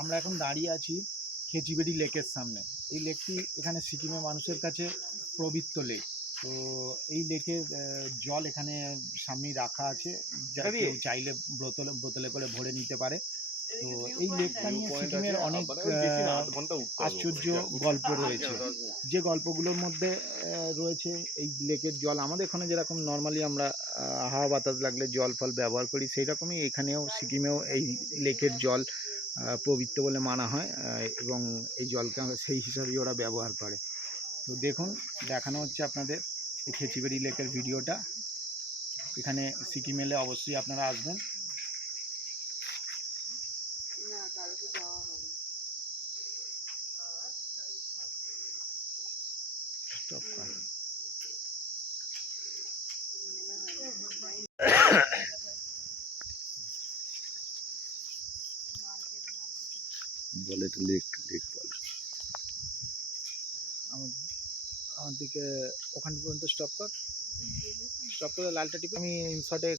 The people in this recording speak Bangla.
আমরা এখন দাঁড়িয়ে আছি খেচিবেড়ি লেকের সামনে। এই লেকটি এখানে সিকিমের মানুষের কাছে পবিত্র লেক। তো এই লেকের জল এখানে সামনেই রাখা আছে, যা কেউ চাইলে বোতলে করে ভরে নিতে পারে। তো এই লেকটা নিয়ে সিকিমের অনেক আশ্চর্য গল্প রয়েছে, যে গল্পগুলোর মধ্যে রয়েছে এই লেকের জল আমাদের এখানে যেরকম নর্মালি আমরা হাওয়া বাতাস লাগলে জল ফল ব্যবহার করি, সেই রকমই এখানেও সিকিমেও এই লেকের জল পবিত্র বলে মানা হয়, এবং এই জলকে সেই হিসাবেই ওরা ব্যবহার করে। তো দেখুন, দেখানো হচ্ছে আপনাদের এই খেচিবেড়ি লেকের ভিডিওটা। এখানে সিকিম এলে অবশ্যই আপনারা আসবেন। বলে তো লেক লেক বলে। আমার দিকে ওখান পর্যন্ত স্টপ করে লালটা টিপে আমি ইনশর্টে